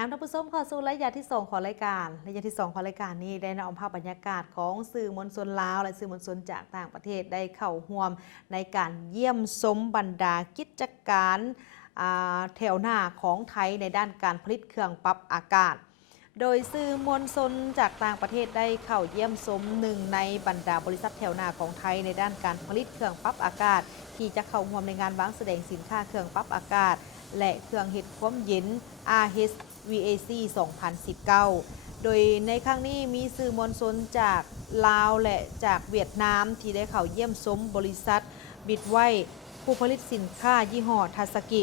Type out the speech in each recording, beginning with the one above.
นำท่านผู้ชมเข้าสู่ระยะที่2ของรายการระยะที่2ของรายการนี้ได้นำภาพบรรยากาศของสื่อมวลชนลาวและสื่อมวลชนจากต่างประเทศได้เข้าร่วมในการเยี่ยมชมบรรดากิจการแถวหน้าของไทยในด้านการผลิตเครื่องปรับอากาศโดยสื่อมวลชนจากต่างประเทศได้เข้าเยี่ยมชมหนึ่งในบรรดาบริษัทแถวหน้าของไทยในด้านการผลิตเครื่องปรับอากาศที่จะเข้าร่วมในงานวางแสดงสินค้าเครื่องปรับอากาศและเครื่องเฮ็ดความเย็น RHVAC 2019 โดยในครั้งนี้มีสื่อมวลชนจากลาวและจากเวียดนามที่ได้เข้าเยี่ยมชมบริษัทบิดไว้ผู้ผลิตสินค้ายี่ห้อทาสกิ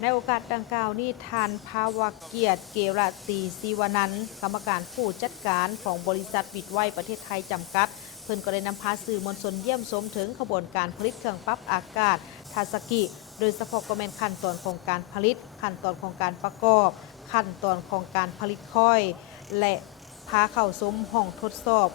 ในโอกาสดังกล่าวนี้ทานภาวเกียรติเกรตีศิวนันท์กรรมการผู้จัดการของบริษัทบิดไว้ประเทศไทยจำกัดเพิ่นก็ได้นำพาสื่อมวลชนเยี่ยมชมถึงขบวนการผลิตเครื่องปรับอากาศทาสกิโดยเฉพาะก็เป็นขั้นตอนของการผลิตขั้นตอนของการประกอบขั้นตอนของการผลิตค่อยและพาเข้าชมห้องทดสอบ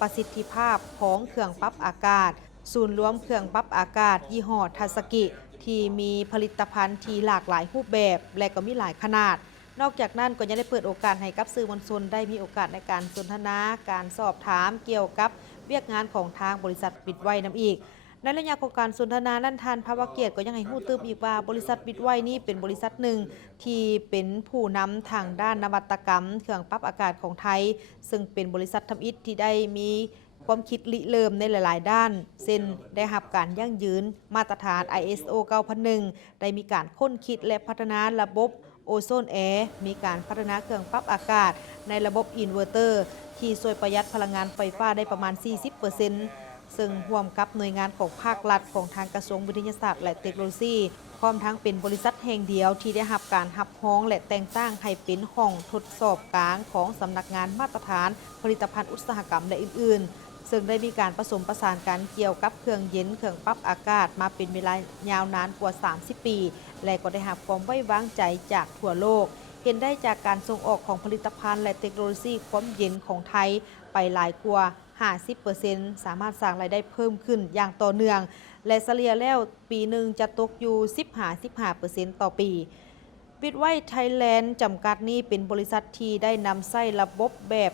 ประสิทธิภาพของเครื่องปรับอากาศศูนย์รวมเครื่องปรับอากาศยี่ห้อทาสกิที่มีผลิตภัณฑ์ที่หลากหลายรูปแบบและก็มีหลายขนาดนอกจากนั้นก็ยังได้เปิดโอกาสให้กับสื่อมวลชนได้มีโอกาสในการสนทนาการสอบถามเกี่ยวกับเวียกงานของทางบริษัทบิดไว้นำอีกในระยะของการสนทนานั้นทานภาวเกียรติก็ยังให้ฮู้ตื้มอีกว่าบริษัทบิดไว้นี่เป็นบริษัทหนึ่งที่เป็นผู้นำทางด้านนวัตกรรมเครื่องปรับอากาศของไทยซึ่งเป็นบริษัททำอิฐที่ได้มีความคิดริเริ่มในหลายๆด้านเช่นได้รับการยั่งยืนมาตรฐาน ISO 9001 ได้มีการค้นคิดและพัฒนาระบบโอโซนแอร์มีการพัฒนาเครื่องปรับอากาศในระบบอินเวอร์เตอร์ที่ช่วยประหยัดพลังงานไฟฟ้าได้ประมาณ 40%ซึ่งร่วมกับหน่วยงานของภาครัฐของทางกระทรวงวิทยาศาสตร์และเทคโนโลยีพร้อมทั้งเป็นบริษัทแห่งเดียวที่ได้รับการรับรองและแต่งตั้งให้เป็นห้องทดสอบกลางของสำนักงานมาตรฐานผลิตภัณฑ์อุตสาหกรรมและอื่นๆซึ่งได้มีการผสมผสานกันเกี่ยวกับเครื่องเย็นเครื่องปรับอากาศมาเป็นเวลายาวนานกว่า 30 ปีและก็ได้รับความไว้วางใจจากทั่วโลกเห็นได้จากการส่งออกของผลิตภัณฑ์และเทคโนโลยีความเย็นของไทยไปหลายกว่า50% สามารถสร้างรายได้เพิ่มขึ้นอย่างต่อเนื่องและเฉลี่ยแล้วปีหนึ่งจะตกอยู่ 15% ต่อปีบิดไว้ไทยแลนด์จำกัดนี้เป็นบริษัทที่ได้นำใช้ระบบแบบ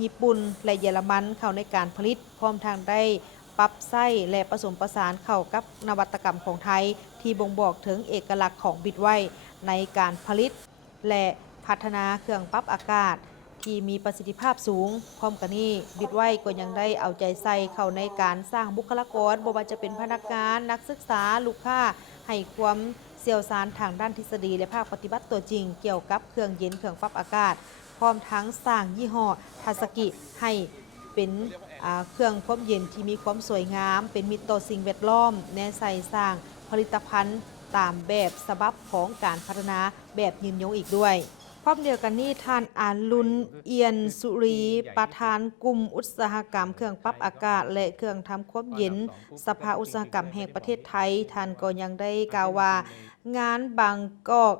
ญี่ปุ่นและเยอรมันเข้าในการผลิตพร้อมทางได้ปรับไส้และผสมผสานเข้ากับนวัตกรรมของไทยที่บ่งบอกถึงเอกลักษณ์ของบิดไว้ในการผลิตและพัฒนาเครื่องปรับอากาศที่มีประสิทธิภาพสูงพร้อมกันนี้บิดไว้ก็ยังได้เอาใจใส่เข้าในการสร้างบุคลากรบ่ว่าจะเป็นพนักงานนักศึกษาลูกค้าให้ความเชี่ยวชาญทางด้านทฤษฎีและภาคปฏิบัติตัวจริงเกี่ยวกับเครื่องเย็นเครื่องปรับอากาศพร้อมทั้งสร้างยี่ห้อทาสกิให้เป็นเครื่องความเย็นที่มีความสวยงามเป็นมิตรต่อสิ่งแวดล้อมแนใส่สร้างผลิตภัณฑ์ตามแบบฉบับของการพัฒนาแบบยืนยงอีกด้วยพร้อมเดียวกันนี้ท่านอารุณเอียนสุรีประธานกลุ่มอุตสาหกรรมเครื่องปรับอากาศและเครื่องทำความเย็นสภาอุตสาหกรรมแห่งประเทศไทยท่านก็ยังได้กล่าวว่างานบางกอก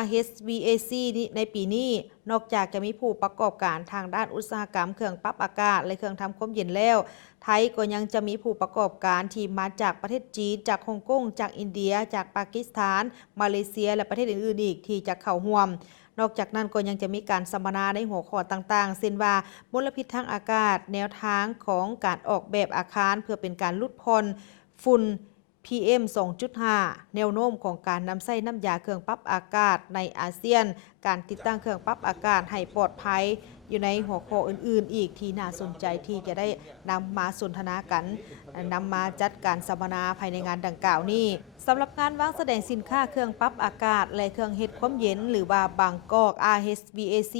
RHVAC ในปีนี้นอกจากจะมีผู้ประกอบการทางด้านอุตสาหกรรมเครื่องปรับอากาศและเครื่องทำความเย็นแล้วไทยก็ยังจะมีผู้ประกอบการที่มาจากประเทศจีนจากฮ่องกงจากอินเดียจากปากีสถานมาเลเซียและประเทศอื่นๆอีกที่จะเข้าร่วมนอกจากนั้นก็ยังจะมีการสัมมนาในหัวข้อต่างๆเช่นว่ามลพิษทางอากาศแนวทางของการออกแบบอาคารเพื่อเป็นการลดพรฝุ่น PM 2.5 แนวโน้มของการนำใช้น้ำยาเครื่องปรับอากาศในอาเซียนการติดตั้งเครื่องปรับอากาศให้ปลอดภัยอยู่ในหัวข้ออื่นๆอีกที่น่าสนใจที่จะได้นำมาสนทนากันนำมาจัดการสัมมนาภายในงานดังกล่าวนี้สำหรับงานวางแสดงสินค้าเครื่องปรับอากาศและเครื่องเฮ็ดความเย็นหรือว่าบางกอก RHVAC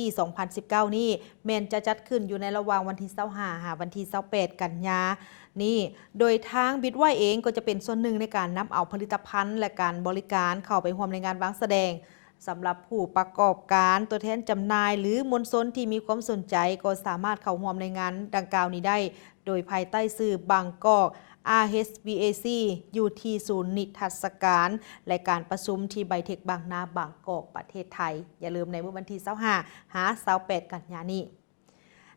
2019 นี้แม้นจะจัดขึ้นอยู่ในระหว่างวันที่25 หาวันที่28 กันยานี่โดยทางบิดไว้เองก็จะเป็นส่วนหนึ่งในการนำเอาผลิตภัณฑ์และการบริการเข้าไปร่วมในงานวางแสดงสำหรับผู้ประกอบการตัวแทนจำหน่ายหรือมวลชนที่มีความสนใจก็สามารถเข้าร่วมในงานดังกล่าวนี้ได้โดยภายใต้ชื่อบางกอก RHVAC อยู่ที่ศูนย์นิทรรศการและการประชุมที่ไบเทคบางนาบางกอกประเทศไทยอย่าลืมในวันที่25 หา 28 กันยายนนี้